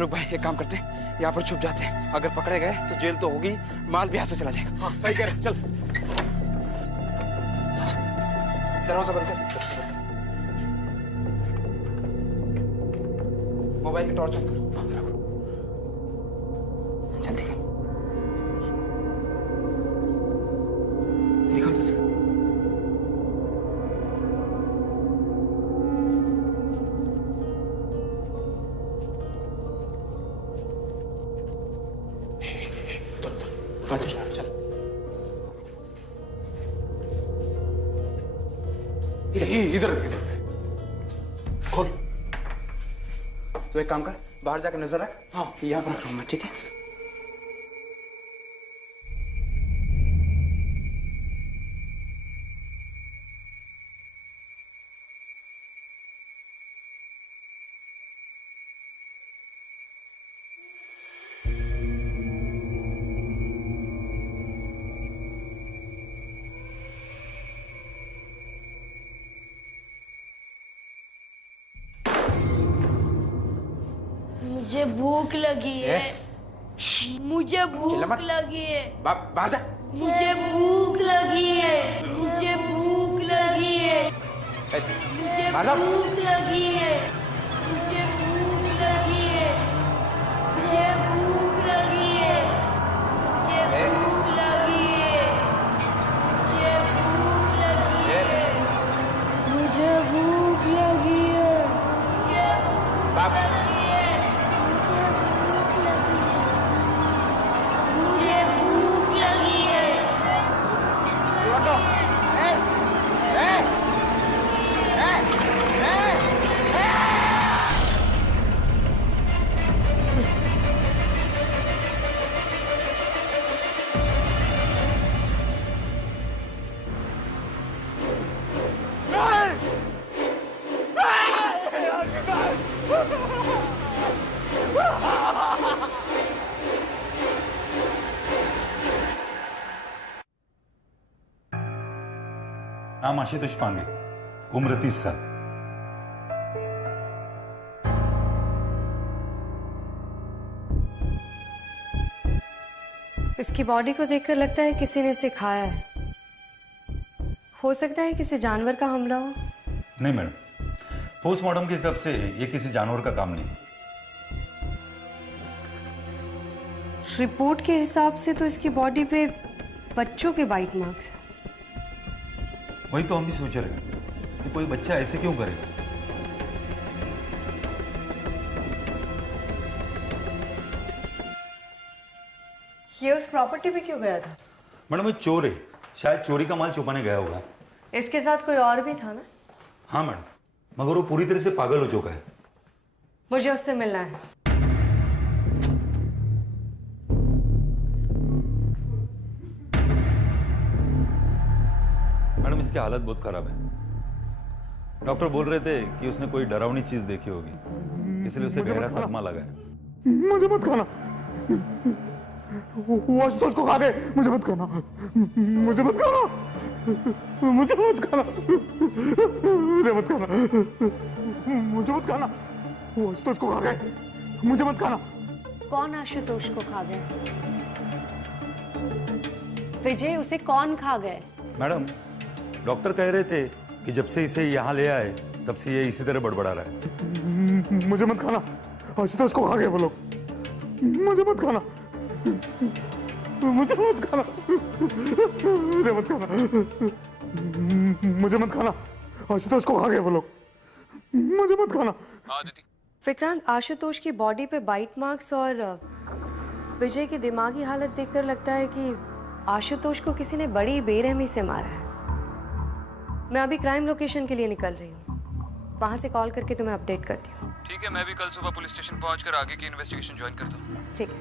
रुक भाई, एक काम करते हैं, यहाँ पर छुप जाते हैं। अगर पकड़े गए तो जेल तो होगी, माल भी हाथ से चला जाएगा। हाँ सही कह रहे, चल। दरवाजा बंद कर। मोबाइल की टॉर्च ऑन करो। जल्दी कर। दिखाओ तो दिखाओ। चल चल। इधर इधर खोल। तो एक काम कर, बाहर जाकर नजर रख। हाँ यहाँ पर रख रहा हूँ मैं, ठीक है? मुझे भूख लगी है। मुझे भूख लगी है। बाहर जा। मुझे भूख लगी है। मुझे भूख लगी है। मुझे भूख लगी है। मुझे भूख लगी है। मुझे भूख लगी है। मुझे भूख लगी है। मुझे भूख लगी है। मुझे भूख लगी है। मुझे भूख लगी है। नाम आशुतोष पांगे, उम्र 30 साल। इसकी बॉडी को देखकर लगता है किसी ने इसे खाया है। हो सकता है किसी जानवर का हमला हो। नहीं मैडम, पोस्टमार्टम के हिसाब से ये किसी जानवर का काम नहीं। रिपोर्ट के हिसाब से तो इसकी बॉडी पे बच्चों के बाइट मार्क्स हैं। वही तो हम भी सोच रहे हैं कि कोई बच्चा ऐसे क्यों करेगा। ये उस प्रॉपर्टी पे क्यों गया था? मैडम ये चोर है, शायद चोरी का माल छुपाने गया होगा। इसके साथ कोई और भी था ना? हाँ मैडम, मगर वो पूरी तरह से पागल हो चुका है। मुझे उससे मिलना है। मैडम इसकी हालत बहुत खराब है। डॉक्टर बोल रहे थे कि उसने कोई डरावनी चीज देखी होगी, इसलिए उसे गहरा सदमा लगा है। मुझे मत खाना, वो आशुतोष को खा गए। मुझे मत खाना, मुझे मत खाना, मुझे मत खाना, मुझे मत खाना, मुझे मत खाना। वो आशुतोष को खा गए। मुझे मत खाना। कौन आशुतोष को खा गए? विजय, उसे कौन खा गए? मैडम डॉक्टर कह रहे थे कि जब से इसे यहाँ ले आए तब से ये इसी तरह बड़बड़ा रहा है। मुझे मत खाना, आशुतोष को खा गए वो लोग। मुझे मत खाना, मुझे मत खाना, मुझे मत खाना, मुझे मत खाना। आशुतोष को खा गए वो लोग। मुझे मत खाना। विक्रांत, आशुतोष की बॉडी पे बाइट मार्क्स और विजय की दिमागी हालत देखकर लगता है कि आशुतोष को किसी ने बड़ी बेरहमी से मारा है। मैं अभी क्राइम लोकेशन के लिए निकल रही हूँ, वहां से कॉल करके तुम्हें अपडेट करती हूँ। ठीक है, मैं भी कल सुबह पुलिस स्टेशन पहुंचकर आगे की इन्वेस्टिगेशन ज्वाइन करता हूँ। ठीक है।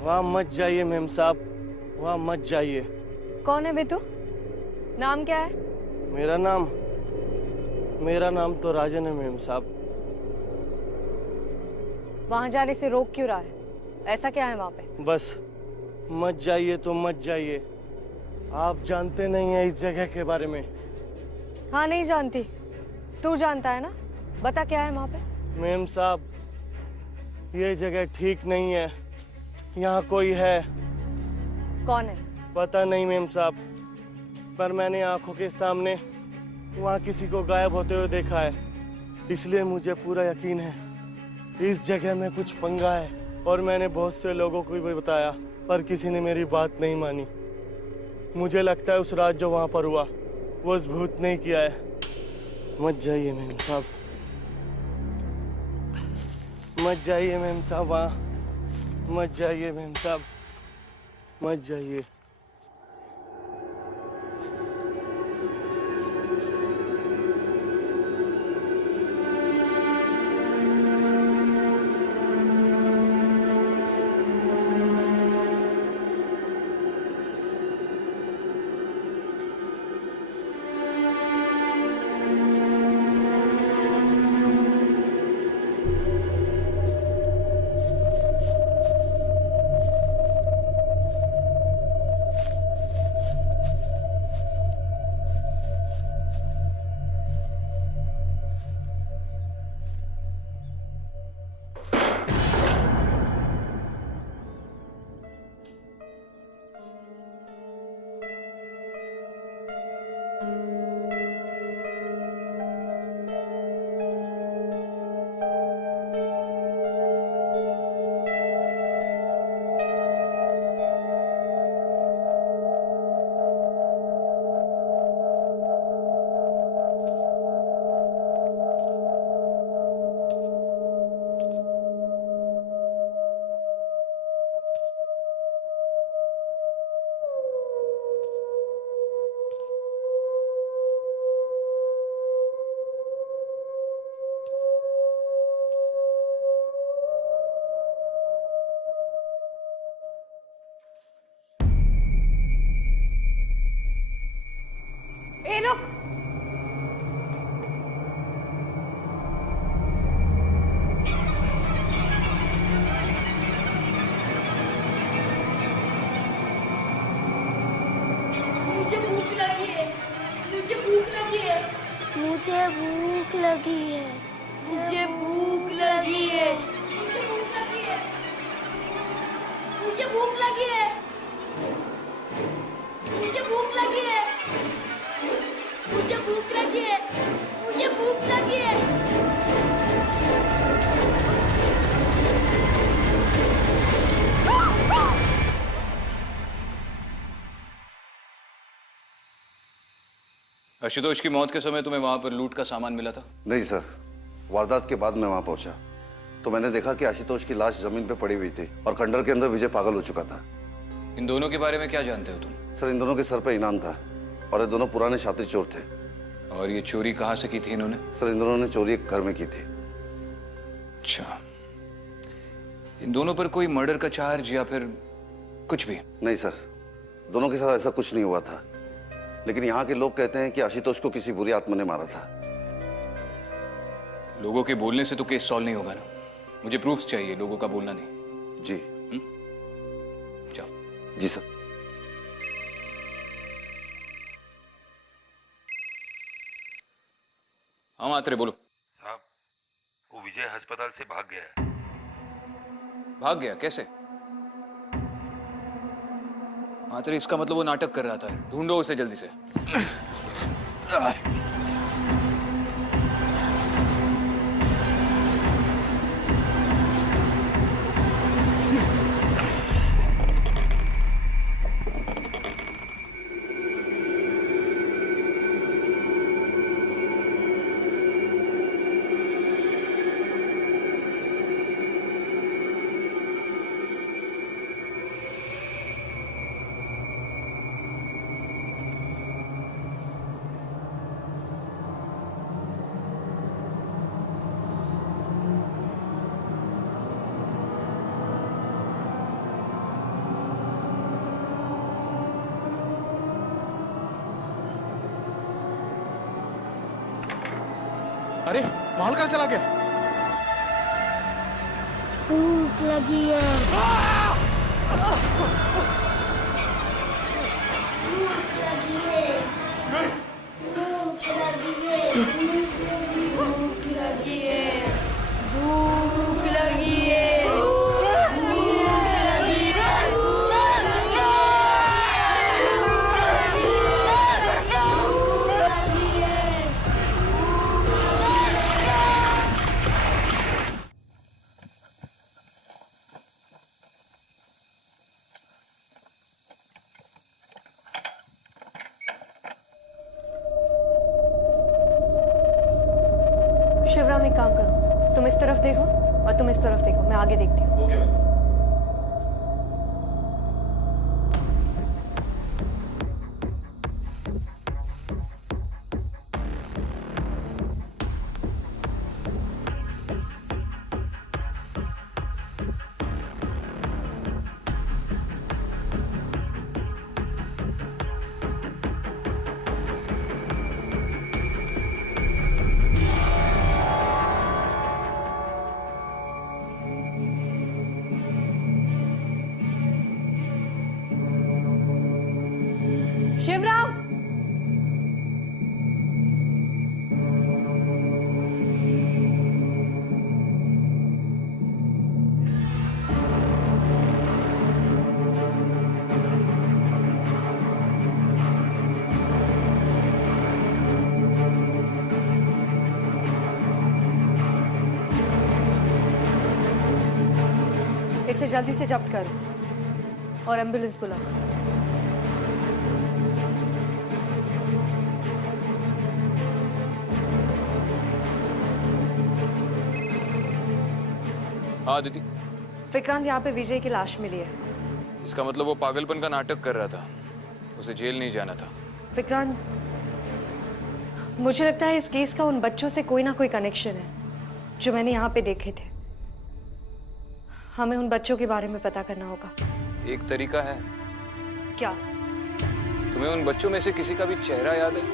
वहाँ मत जाइए मेम साहब, वहाँ मत जाइए। कौन है बे तू? नाम क्या है? मेरा नाम मेरा नाम तो राजन है मेम साहब। वहां जाने से रोक क्यों रहा है? ऐसा क्या है वहां पे? बस मत जाइए तो मत जाइए। आप जानते नहीं हैं इस जगह के बारे में। हाँ नहीं जानती, तू जानता है ना, बता क्या है वहां पे? मेम साहब, ये जगह ठीक नहीं है। यहाँ कोई है। कौन है? पता नहीं मेम साहब, पर मैंने आंखों के सामने वहाँ किसी को गायब होते हुए देखा है। इसलिए मुझे पूरा यकीन है इस जगह में कुछ पंगा है। और मैंने बहुत से लोगों को भी बताया, पर किसी ने मेरी बात नहीं मानी। मुझे लगता है उस रात जो वहाँ पर हुआ वो उस भूत ने किया है। मत जाइए मेम साहब, मत जाइए मेम साहब, वहाँ मत जाइए मेम साहब, मत जाइए। ए रुक! मुझे भूख लगी है, मुझे भूख लगी है, मुझे भूख लगी है। मुझे भूख लगी है, मुझे भूख लगी है, मुझे भूख लगी है, मुझे भूख लगी है, मुझे भूख लगी है, मुझे भूख लगी है। आशुतोष की मौत के समय तुम्हें वहां पर लूट का सामान मिला था? नहीं सर, वारदात के बाद मैं वहां पहुंचा तो मैंने देखा कि आशुतोष की लाश जमीन पे पड़ी हुई थी और खंडर के अंदर विजय पागल हो चुका था। इन दोनों के बारे में क्या जानते हो तुम? सर, इन दोनों के सर पे इनाम था और ये दोनों पुराने शातिर चोर थे। और ये चोरी कहाँ से की थी इन्होंने? सर, इन दोनों ने चोरी एक घर में की थी। अच्छा, इन दोनों पर कोई मर्डर का चार्ज या फिर कुछ भी? नहीं सर, दोनों के साथ ऐसा कुछ नहीं हुआ था, लेकिन यहाँ के लोग कहते हैं कि आशुतोष को किसी बुरी आत्मा ने मारा था। लोगों के बोलने से तो केस सॉल्व नहीं होगा ना। मुझे प्रूफ्स चाहिए, लोगों का बोलना नहीं। जी। जाओ। जी सर। हाँ मात्रे, बोलो। साहब, वो विजय अस्पताल से भाग गया है। भाग गया? कैसे? मात्रे, इसका मतलब वो नाटक कर रहा था। ढूंढो उसे जल्दी से। बाहर कहाँ चला गया? भूख लगी है। भूख लगी है। भूख लगी है। भूख लगी है। भूख लगी है। शिवराम, एक काम करो, तुम इस तरफ देखो और तुम इस तरफ देखो, मैं आगे देखती हूँ। शिवराम, इसे जल्दी से जब्त करो और एम्बुलेंस बुलाओ। हाँ दीदी। विक्रांत, यहाँ पे विजय की लाश मिली है। इसका मतलब वो पागलपन का नाटक कर रहा था, उसे जेल नहीं जाना था। विक्रांत, मुझे लगता है इस केस का उन बच्चों से कोई ना कोई कनेक्शन है जो मैंने यहाँ पे देखे थे। हमें उन बच्चों के बारे में पता करना होगा। एक तरीका है। क्या? तुम्हें उन बच्चों में से किसी का भी चेहरा याद है?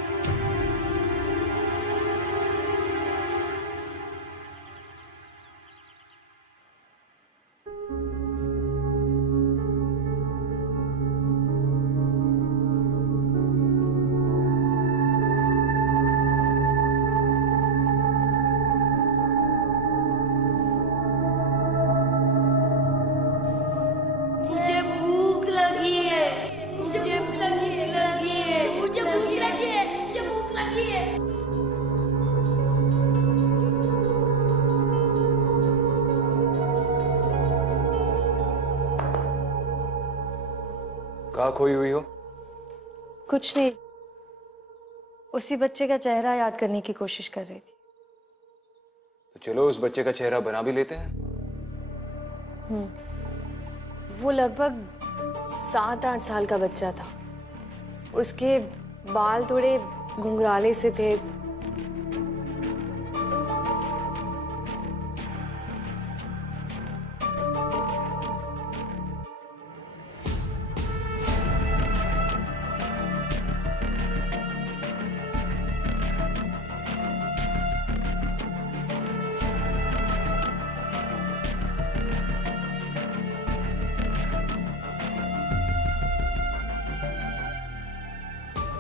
मुझे भूख लगी है। मुझे भूख लगी है। मुझे भूख लगी है। मुझे भूख लगी है। कहाँ खोई हुई हो? कुछ नहीं, उसी बच्चे का चेहरा याद करने की कोशिश कर रही थी। तो चलो उस बच्चे का चेहरा बना भी लेते हैं। वो लगभग 7-8 साल का बच्चा था। उसके बाल थोड़े घुंघराले से थे।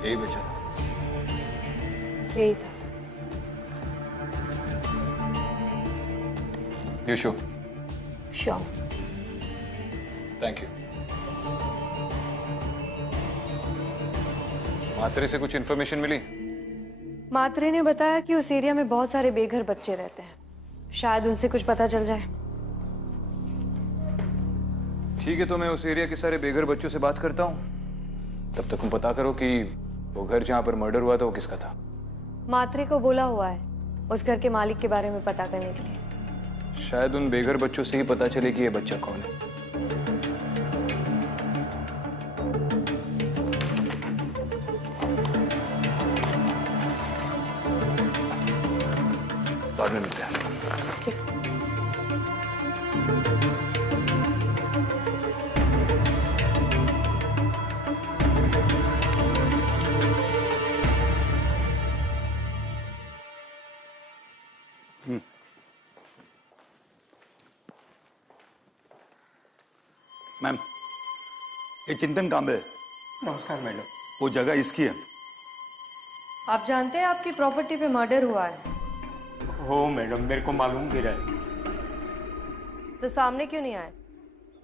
यही बच्चा था। यही था। You show. Sure. Thank you. मात्रे से कुछ इन्फॉर्मेशन मिली? मात्रे ने बताया कि उस एरिया में बहुत सारे बेघर बच्चे रहते हैं, शायद उनसे कुछ पता चल जाए। ठीक है, तो मैं उस एरिया के सारे बेघर बच्चों से बात करता हूँ। तब तक तुम पता करो कि वो घर जहाँ पर मर्डर हुआ था वो किसका था। मात्रे को बोला हुआ है उस घर के मालिक के बारे में पता करने के लिए। शायद उन बेघर बच्चों से ही पता चले कि ये बच्चा कौन है। बाद में मिलते हैं। ठीक। मैम, ये चिंतन कांबे, नमस्कार मैडम। वो जगह इसकी है। आप जानते हैं आपकी प्रॉपर्टी पे मर्डर हुआ है, हो मैडम, मेरे को मालूम भी रहा तो सामने क्यों नहीं आए?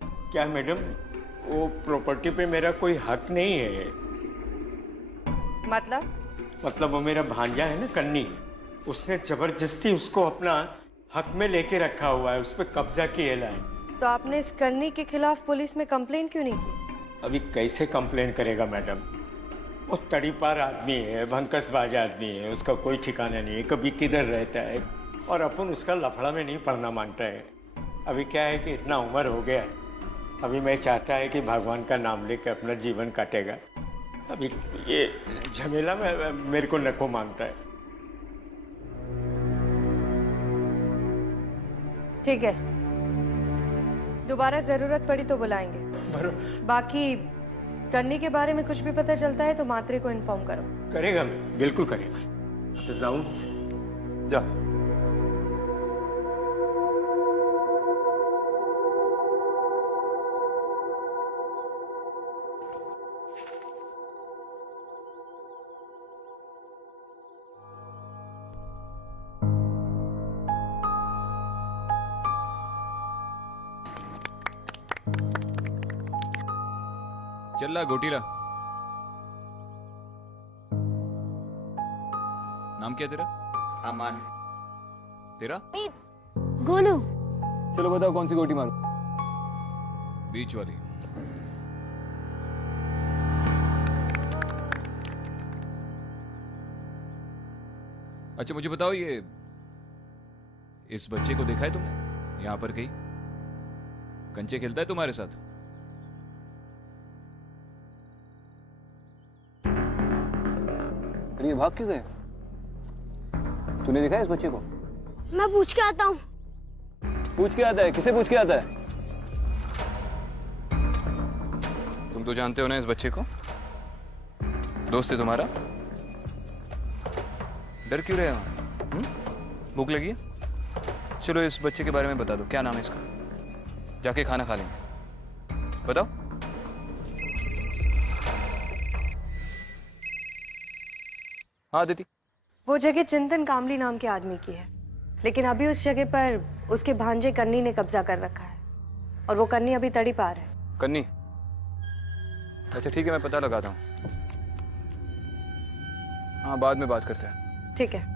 क्या मैडम, वो प्रॉपर्टी पे मेरा कोई हक नहीं है। मतलब वो मेरा भांजा है ना कन्नी, उसने जबरदस्ती उसको अपना हक में लेके रखा हुआ है, उस पर कब्जा किया है। तो आपने इस कन्नी के खिलाफ पुलिस में कंप्लेन क्यों नहीं की? अभी कैसे कंप्लेन करेगा मैडम, वो तड़ीपार आदमी है, भंकसबाज आदमी है, उसका कोई ठिकाना नहीं है, कभी किधर रहता है, और अपन उसका लफड़ा में नहीं पड़ना मांगता है। अभी क्या है कि इतना उम्र हो गया है, अभी मैं चाहता है कि भगवान का नाम लेकर अपना जीवन काटेगा। अभी ये झमेला में मेरे को नको मांगता है। ठीक है, दोबारा जरूरत पड़ी तो बुलाएंगे। बाकी कन्नी के बारे में कुछ भी पता चलता है तो मात्रे को इन्फॉर्म करो। करेगा, मैं बिल्कुल करेगा। तो जाऊं? जा। चल ला गोटीला। नाम क्या तेरा? अमन। तेरा? गोलू। चलो बताओ कौन सी गोटी मारूं? बीच वाली। अच्छा मुझे बताओ, ये इस बच्चे को देखा है तुमने यहां पर कहीं? कंचे खेलता है तुम्हारे साथ? ये भाग क्यों गए? तूने देखा है इस बच्चे को? मैं पूछ के आता हूँ। पूछ के आता है? किसे पूछ के आता है? तुम तो जानते हो ना इस बच्चे को, दोस्त है तुम्हारा। डर क्यों रहे हो? भूख लगी है? चलो इस बच्चे के बारे में बता दो, क्या नाम है इसका? जाके खाना खा लेंगे। बताओ। हाँ दीदी। वो जगह चिंतन कामली नाम के आदमी की है, लेकिन अभी उस जगह पर उसके भांजे कन्नी ने कब्जा कर रखा है, और वो कन्नी अभी तड़ी पार है। कन्नी? अच्छा ठीक है, मैं पता लगाता हूँ। हाँ बाद में बात करते हैं। ठीक है।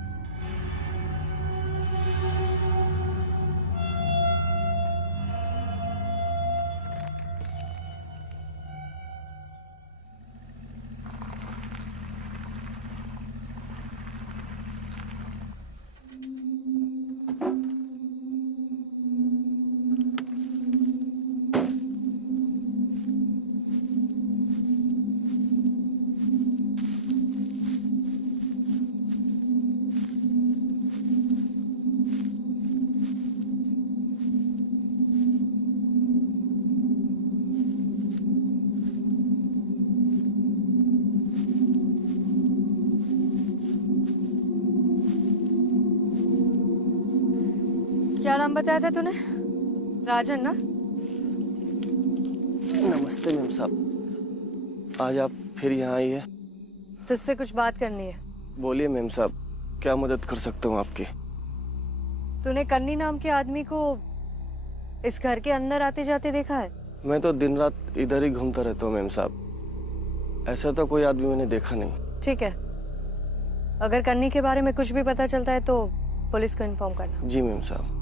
क्या नाम बताया था तूने? राजन ना? नमस्ते मेम साहब, आज आप फिर यहाँ आई है? तुझसे कुछ बात करनी है। बोलिए मेम साहब, क्या मदद कर सकता हूँ आपकी? तूने कन्नी नाम के आदमी को इस घर के अंदर आते जाते देखा है? मैं तो दिन रात इधर ही घूमता रहता हूँ मेम साहब, ऐसा तो कोई आदमी मैंने देखा नहीं। ठीक है, अगर कन्नी के बारे में कुछ भी पता चलता है तो पुलिस को इन्फॉर्म करना। जी मेम साहब।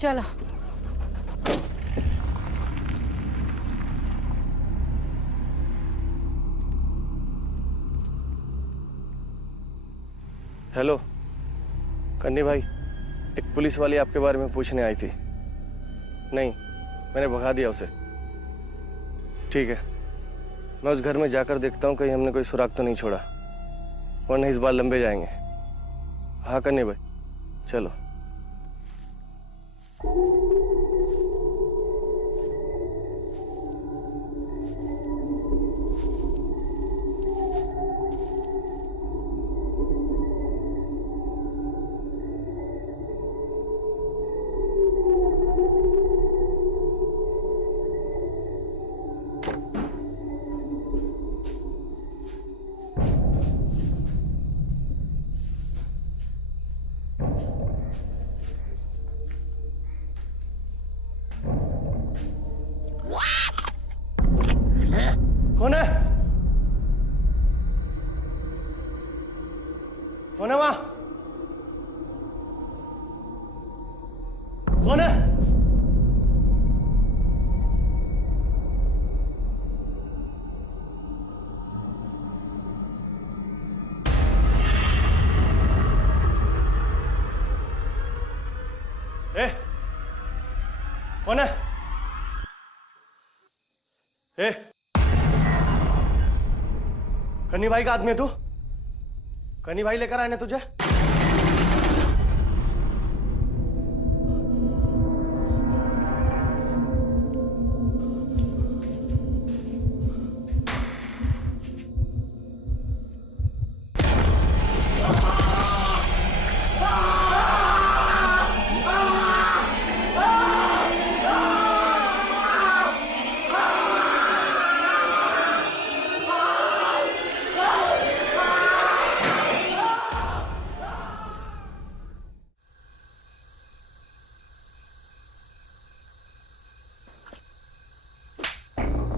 चलो। हेलो कन्नी भाई, एक पुलिस वाली आपके बारे में पूछने आई थी। नहीं, मैंने भगा दिया उसे। ठीक है, मैं उस घर में जाकर देखता हूँ कहीं हमने कोई सुराग तो नहीं छोड़ा, वरना इस बार लंबे जाएंगे। हाँ कन्नी भाई, चलो। कौन है? कौन है वहां? कौन है? ए, कौन है? ए, कन्नी भाई का आदमी है तू? कन्नी भाई लेकर आए ने तुझे?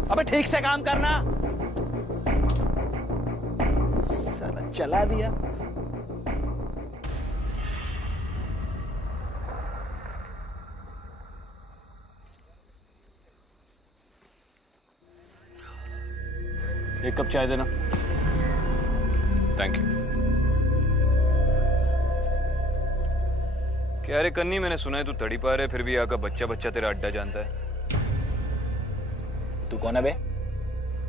अबे ठीक से काम करना। साला चला दिया। एक कप चाय देना। Thank you. क्या रे कन्नी, मैंने सुना है तू तड़ी पा रहे फिर भी आका बच्चा बच्चा तेरा अड्डा जानता है। तू कौन है बे?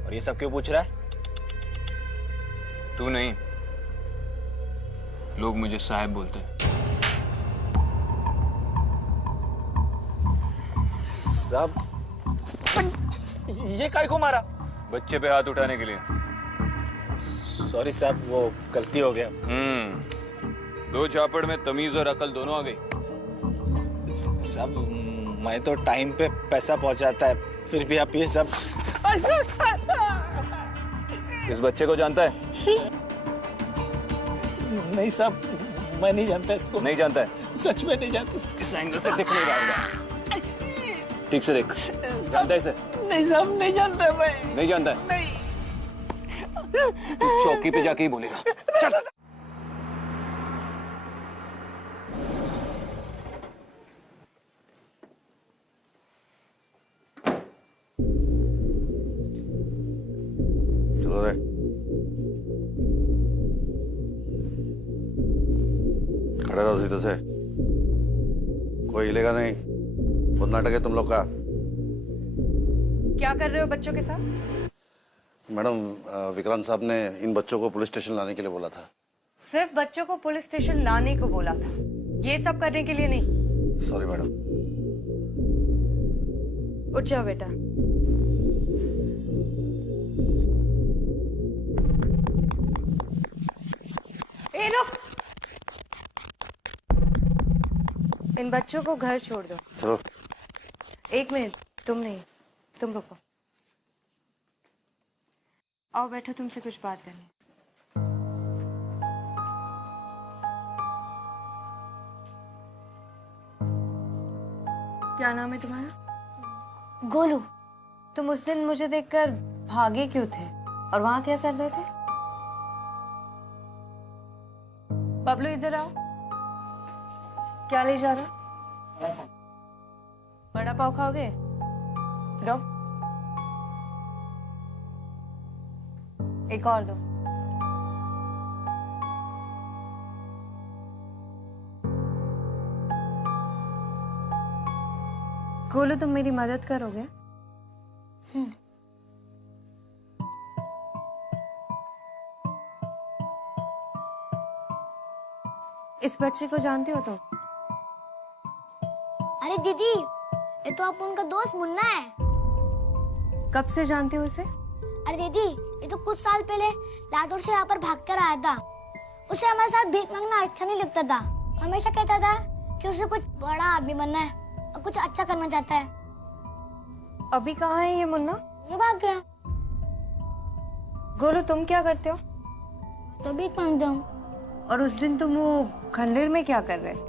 और ये सब क्यों पूछ रहा है? तू नहीं, लोग मुझे साहब बोलते हैं। सब ये काय को मारा? बच्चे पे हाथ उठाने के लिए। सॉरी साहब, वो गलती हो गया। दो चापड़ में तमीज और अकल दोनों आ गई। सब मैं तो टाइम पे पैसा पहुंचाता है, फिर भी आप ये सब। इस बच्चे को जानता है? नहीं साहब, मैं नहीं जानता इसको। नहीं जानता है? सच में नहीं जानता। इस एंगल से दिख नहीं रहा होगा। ठीक से देख। जानता है इसे? नहीं साहब, नहीं जानता मैं। नहीं जानता है? नहीं। तू चौकी पे जाके ही बोलेगा। चल। चलो रे, खड़े रहो सीधे से, कोई हिलेगा नहीं। बहुत नाटक है तुम लोग का। क्या कर रहे हो बच्चों के साथ? मैडम, विक्रांत साहब ने इन बच्चों को पुलिस स्टेशन लाने के लिए बोला था। सिर्फ बच्चों को पुलिस स्टेशन लाने को बोला था, ये सब करने के लिए नहीं। Sorry madam. उठ जाओ बेटा। ए रुक, इन बच्चों को घर छोड़ दो। चलो। एक मिनट, तुम नहीं, तुम रुको। आओ बैठो, तुमसे कुछ बात करनी है। क्या नाम है तुम्हारा? गोलू। तुम उस दिन मुझे देखकर भागे क्यों थे और वहां क्या कर रहे थे? बबलू इधर आओ। क्या ले जा रहा? बड़ा पाव खाओगे? दो। एक और दो। गोलू, तुम मेरी मदद करोगे? इस बच्चे को जानते हो तुम? अरे दीदी, ये तो आप उनका दोस्त मुन्ना है। कब से जानते हो उसे? अरे दीदी, ये तो कुछ साल पहले लातूर से यहाँ पर भाग कर आया था। उसे हमारे साथ भीख मांगना अच्छा नहीं लगता था। हमेशा कहता था कि उसे कुछ बड़ा आदमी बनना है और कुछ अच्छा करना चाहता है। अभी कहाँ है ये मुन्ना? ये भाग गया। गोलू तुम क्या करते हो? तो भीख मांगता हूँ। और उस दिन तुम वो खंडर में क्या कर रहे थे?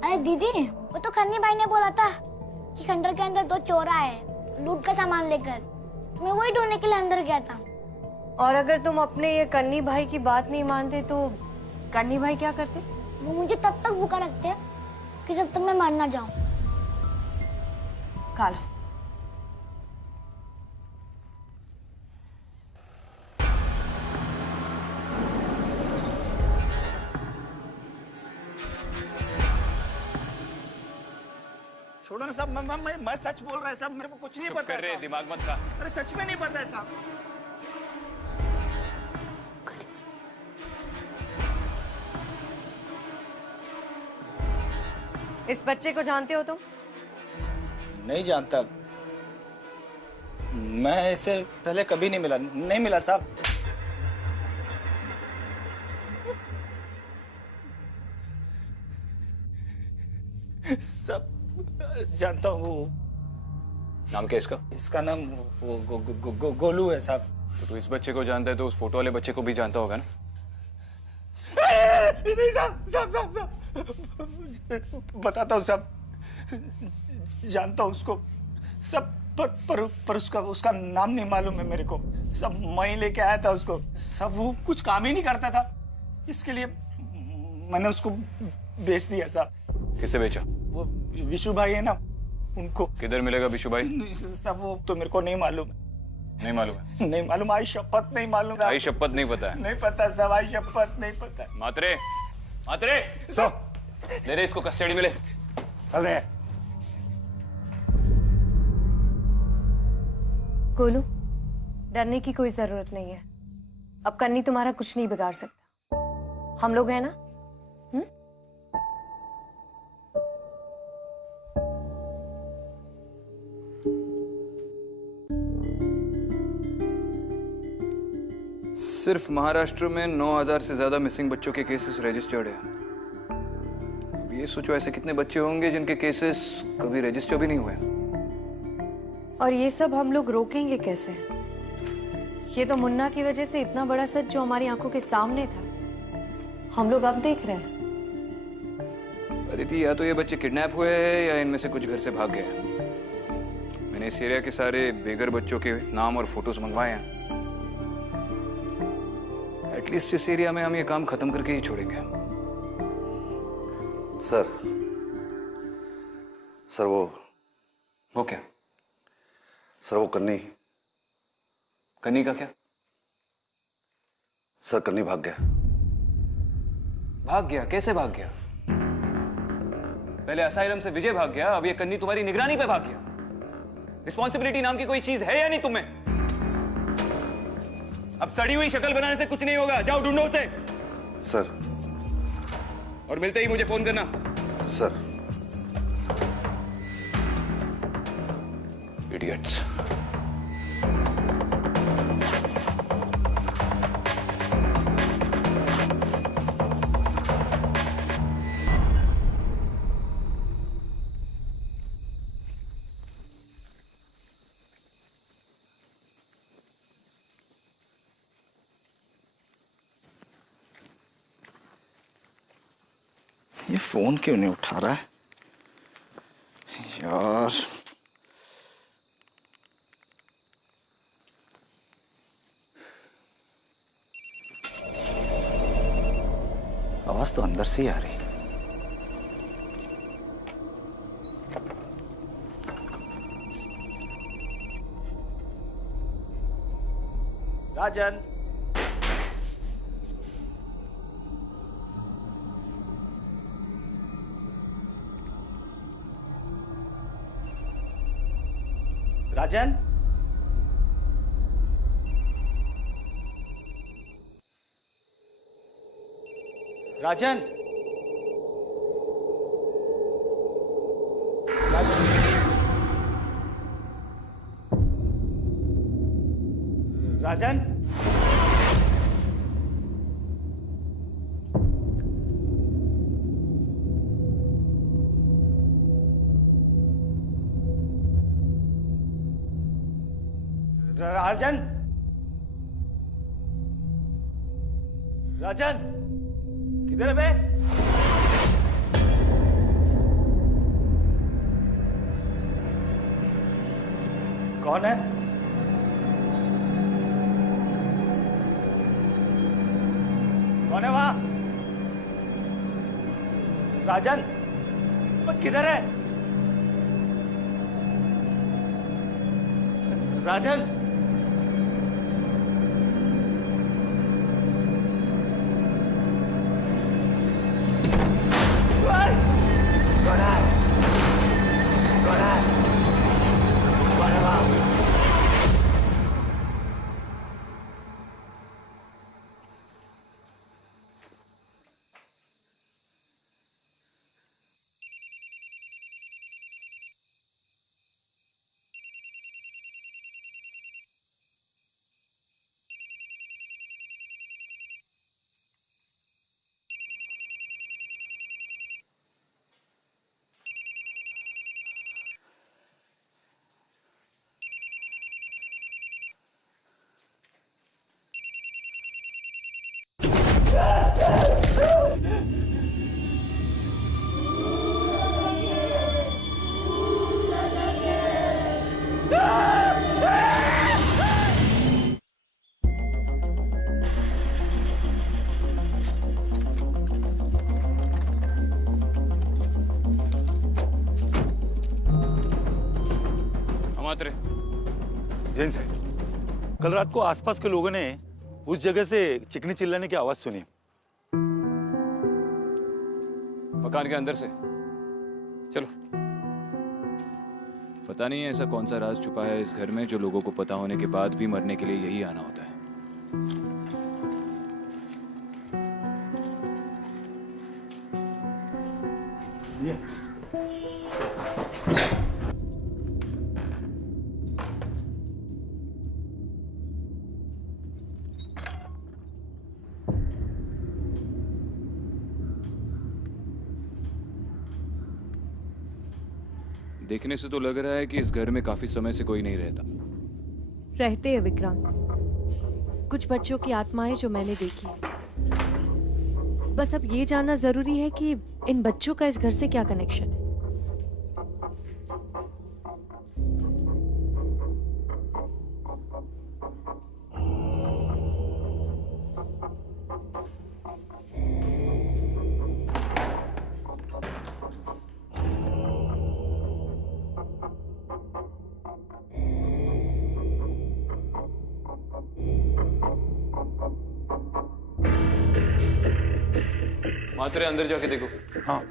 अरे दीदी, वो तो खन्नी भाई ने बोला था कि खंडर के अंदर 2 चोर आए लूट का सामान लेकर। मैं वही ढूंढने के लिए अंदर गया था। और अगर तुम अपने ये कन्नी भाई की बात नहीं मानते तो कन्नी भाई क्या करते? वो मुझे तब तक भूखा रखते कि जब तक मैं मर ना जाऊं। खा लो। छोड़ो ना साहब, मैं सच बोल रहा है साहब, मेरे को कुछ नहीं पता है। दिमाग मत खा। अरे सच में नहीं पता है साहब। इस बच्चे को जानते हो तुम? नहीं जानता, मैं इसे पहले कभी नहीं मिला साहब। सब जानता हूँ। वो नाम क्या इसका? इसका नाम गोलू है साहब। तो तू इस बच्चे को जानता है तो उस फोटो वाले बच्चे को भी जानता होगा ना? नहीं साहब, बताता हूँ साहब, जानता हूँ उसको सब, पर उसका नाम नहीं मालूम है मेरे को। सब मैं लेके आया था उसको, सब वो कुछ काम ही नहीं करता था, इसके लिए मैंने उसको बेच दिया साहब। किससे बेचा? वो विशु भाई है ना, उनको। किधर मिलेगा विशु भाई? सब वो तो मेरे को नहीं मालूम। नहीं मालूम है? नहीं मालूम, आई शपथ नहीं मालूम साहब। आई शपथ नहीं पता है? नहीं पता साहब, आई शपथ नहीं पता। मात्रे ले रे इसको कस्टडी में ले। अरे गोलू, डरने की कोई जरूरत नहीं है। अब कन्नी तुम्हारा कुछ नहीं बिगाड़ सकता। हम लोग हैं ना? सिर्फ महाराष्ट्र में 9,000 से ज्यादा मिसिंग बच्चों के केसेस रजिस्टर्ड है। अब ये सोचो ऐसे कितने बच्चे होंगे जिनके केसेस कभी रजिस्टर भी नहीं हुए। और ये सब हम लोग रोकेंगे कैसे? ये तो मुन्ना की वजह से इतना बड़ा सच जो हमारी आंखों के सामने था, हम लोग अब देख रहे हैं। अदिति, या तो ये बच्चे किडनैप हुए हैं या इनमें से कुछ घर से भाग गए। मैंने इस एरिया के सारे बेघर बच्चों के नाम और फोटोज मंगवाए हैं। एटलीस्ट इस एरिया में हम ये काम खत्म करके ही छोड़ेंगे। सर वो क्या? सर वो कन्नी का क्या? सर कन्नी भाग गया। भाग गया? कैसे भाग गया? पहले असाइलम से विजय भाग गया, अब ये कन्नी तुम्हारी निगरानी पे भाग गया। रिस्पॉन्सिबिलिटी नाम की कोई चीज है या नहीं तुम्हें? अब सड़ी हुई शक्ल बनाने से कुछ नहीं होगा, जाओ ढूंढो उसे। सर। और मिलते ही मुझे फोन करना। सर। इडियट्स। ये फोन क्यों नहीं उठा रहा है यार? आवाज तो अंदर से ही आ रही। राजन, राजन, राजन, राजन, राजन, राजन, किधर है बे? कौन है? कौन है वहां? राजन, किधर है? राजन, कौन है? कौन है? कौन है वहां? जैन से कल रात को आसपास के लोगों ने उस जगह से चिकनी चिल्लाने की आवाज सुनी। मकान के अंदर से। चलो। पता नहीं ऐसा कौन सा राज छुपा है इस घर में जो लोगों को पता होने के बाद भी मरने के लिए यही आना होता है। देखने से तो लग रहा है कि इस घर में काफी समय से कोई नहीं रहता। रहते हैं विक्रांत, कुछ बच्चों की आत्माएं जो मैंने देखी। बस अब ये जानना जरूरी है कि इन बच्चों का इस घर से क्या कनेक्शन है। मात्रे अंदर जाके देखो। हाँ।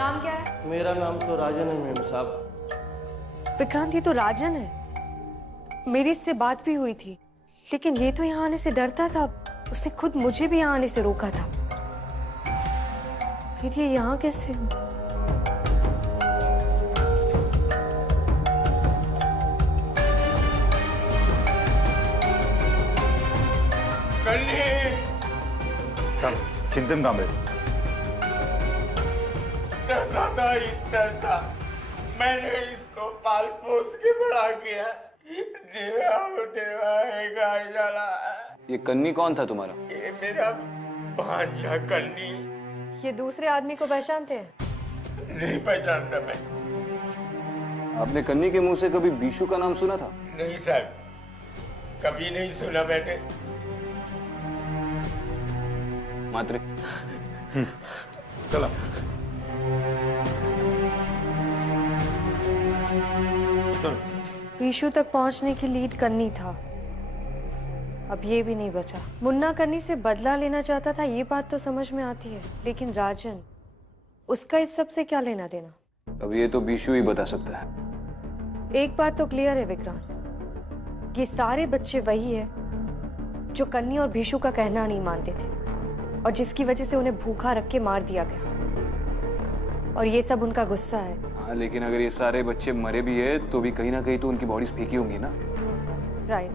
नाम क्या है? मेरा नाम तो राजन है मेम साहब। विक्रांत, ये तो राजन है। मेरी इससे बात भी हुई थी, लेकिन ये तो यहाँ आने से डरता था। उसने खुद मुझे भी यहाँ आने से रोका था। फिर ये यहाँ कैसे? चिंतन कहाँ बैठे? इतना था मैंने इसको पाल पोस के बड़ा किया। देवा ये कन्नी कौन था तुम्हारा? ये मेरा भांजा कन्नी। ये दूसरे आदमी को पहचानते हैं? नहीं पहचानता मैं। आपने कन्नी के मुंह से कभी बीशू का नाम सुना था? नहीं सर, कभी नहीं सुना मैंने। मात्रे चला। बीशू तक पहुंचने की लीड करनी था, अब ये भी नहीं बचा। मुन्ना कन्नी से बदला लेना चाहता था, ये बात तो समझ में आती है, लेकिन राजन, उसका इस सब से क्या लेना देना? अब ये तो बीशू ही बता सकता है। एक बात तो क्लियर है विक्रांत, ये सारे बच्चे वही है जो कन्नी और बीशू का कहना नहीं मानते थे और जिसकी वजह से उन्हें भूखा रख के मार दिया गया, और ये सब उनका गुस्सा है। हाँ, लेकिन अगर ये सारे बच्चे मरे भी है तो भी कहीं ना कहीं तो उनकी बॉडीज फेंकी होंगी ना। राइट,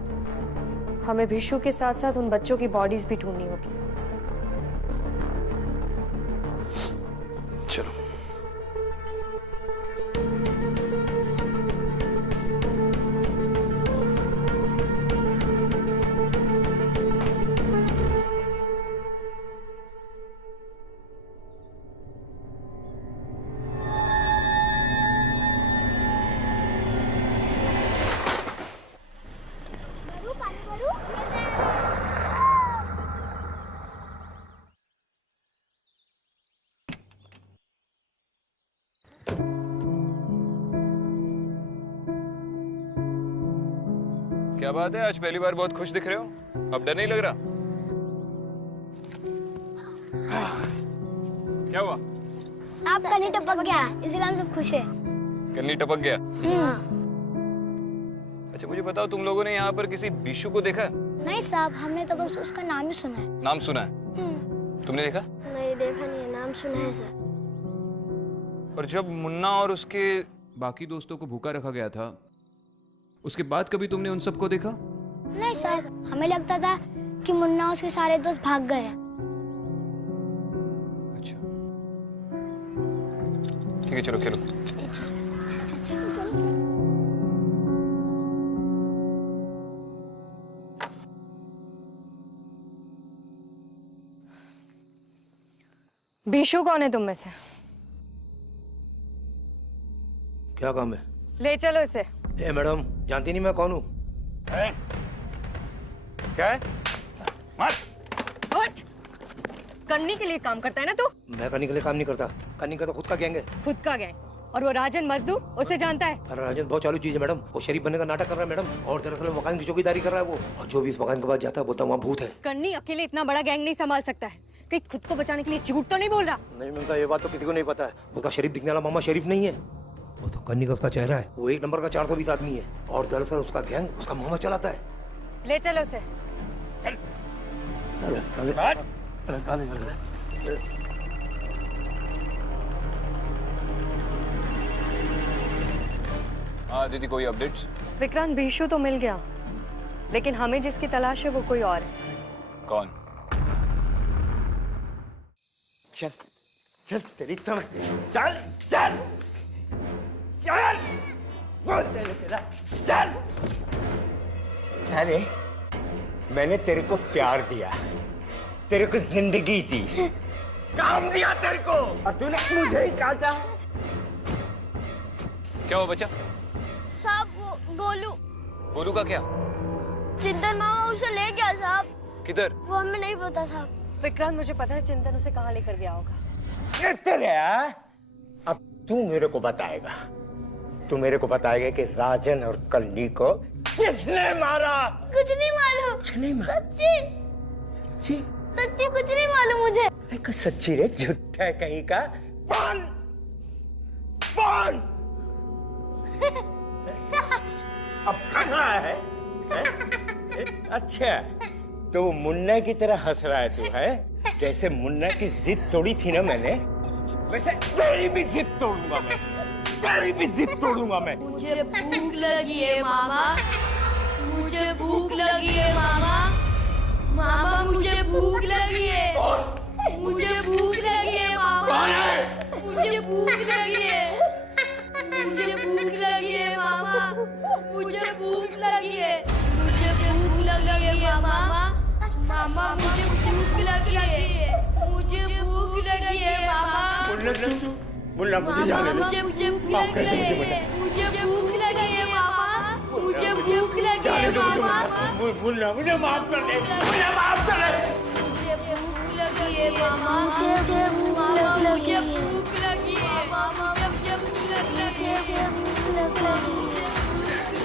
हमें बीशू के साथ साथ उन बच्चों की बॉडीज भी ढूंढनी होगी। चलो। क्या बात है, आज पहली बार बहुत खुश दिख रहे हो। अब डर नहीं लग रहा? क्या हुआ? सांप कन्नी टपक गया, इसलिए हम सब खुश हैं। कन्नी टपक गया? अच्छा मुझे बताओ, तुम लोगों ने यहाँ पर किसी बीशू को देखा? नहीं साहब, हमने तो बस उसका नाम ही सुना है। नाम सुना है? तुमने देखा? नहीं देखा नहीं है, नाम सुना है सर। और जब मुन्ना और उसके बाकी दोस्तों को भूखा रखा गया था, उसके बाद कभी तुमने उन सबको देखा? नहीं सर, हमें लगता था कि मुन्ना उसके सारे दोस्त भाग गए। अच्छा ठीक है, चलो खेलो। बीशू कौन है तुम में से? क्या काम है? ले चलो इसे। ए मैडम, जानती नहीं मैं कौन हूँ? क्या है? उठ! कन्नी के लिए काम करता है ना तू? मैं कन्नी के लिए काम नहीं करता, कन्नी का तो खुद का गैंग है। खुद का गैंग? और वो राजन मजदूर, उसे जानता है? अरे राजन बहुत चालू चीज है मैडम, वो शरीफ बनने का नाटक कर रहा है मैडम, और दरअसल मकान की चौकीदारी कर रहा है वो, और जो भी इस मकान के बाद जाता है बोलता है वहाँ भूत है। कन्नी अकेले इतना बड़ा गैंग नहीं संभाल सकता है, कहीं खुद को बचाने के लिए झूठ तो नहीं बोल रहा? नहीं मिलता, ये बात तो किसी को नहीं पता है। उसका शरीफ दिखने वाला मामा शरीफ नहीं है, वो तो कन्नी का उसका चेहरा है। वो एक नंबर का 420 आदमी है, और दरअसल उसका गैंग उसका मामा चलाता है। ले चलो उसे। हाँ दीदी, कोई अपडेट्स? विक्रांत, बीशू तो मिल गया, लेकिन हमें जिसकी तलाश है वो कोई और है। कौन? चल चल तेरी तो चल चल चल बोलते तेरा चल। अरे मैंने तेरे को प्यार दिया, तेरे को जिंदगी दी, काम दिया तेरे को, और तूने मुझे ही काटा। क्या हुआ बच्चा? साहब वो गोलू। गोलू का क्या? चिंतन मामा उसे ले गया साहब। किधर? वो हमें नहीं पता साहब। विक्रांत, मुझे पता है चिंतन उसे कहाँ लेकर गया होगा। तेरे अब तू मेरे को बताएगा, तू मेरे को बताएगा कि राजन और कन्नी को किसने मारा। कुछ नहीं मालूम। सच्ची सच्ची कुछ नहीं मालूम मुझे। सच्ची रे, झूठा है कहीं का। पान पान अब हंस रहा है? अच्छा, तो मुन्ना की तरह हंस रहा है तू, है? जैसे मुन्ना की जिद तोड़ी थी ना मैंने, वैसे तेरी भी जिद तोड़ूंगा मैं, तेरी भी जिद तोड़ूंगा मैं। मुझे भूख लगी है मामा, मुझे भूख लगी है मामा, मामा मुझे भूख लगी है, मुझे भूख लगी है मामा, मुझे भूख मामा मुझे भूख लगी है, मुझे भूख लगी है मामा। मुन्ना मुझे जाने दे। मुझे भूख लगी है, मुझे भूख लगी है मामा, मुझे भूख लगी है मामा। मुन्ना मुझे माफ कर दे, मुझे माफ कर दे। मुझे भूख लगी है मामा, मुझे भूख लगी है मामा, मुझे भूख लगी है, मुझे भूख लगी है,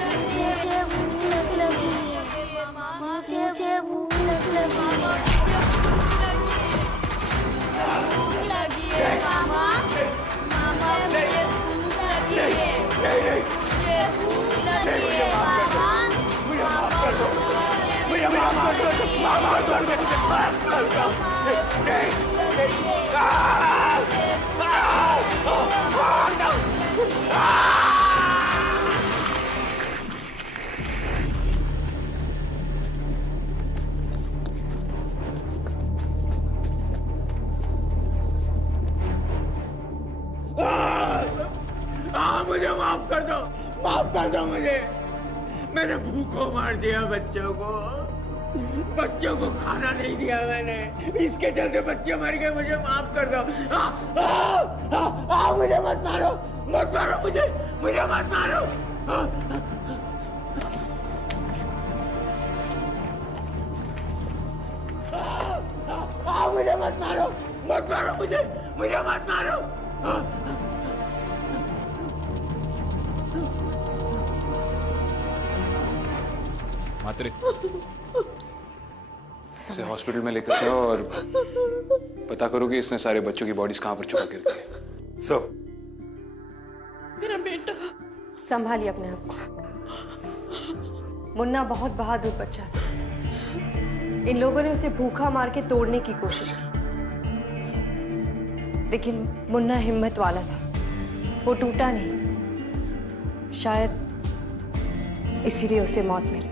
मुझे भूख लगी है मामा, मुझे भूख लगी है, भूख लगी है मामा, मामा मुझे भूख लगी है, मुझे भूख लगी है मामा, मामा मुझे माफ कर दो, माफ कर दो, मुझे माफ कर दो मुझे। मैंने भूखों मार दिया बच्चों को खाना नहीं दिया मैंने, इसके चलते बच्चे मर गए। मुझे माफ कर दो। मुझे मत मारो मुझे मत मारो। मुझे मत मारो मुझे मत मारो। मात्रे, इसे हॉस्पिटल में लेकर जाओ और पता करो कि इसने सारे बच्चों की बॉडीज कहां पर छुपा के रखी है। सब मेरा बेटा संभालिए अपने आप को। मुन्ना बहुत बहादुर बच्चा था। इन लोगों ने उसे भूखा मार के तोड़ने की कोशिश की, लेकिन मुन्ना हिम्मत वाला था, वो टूटा नहीं। शायद इसीलिए उसे मौत मिली।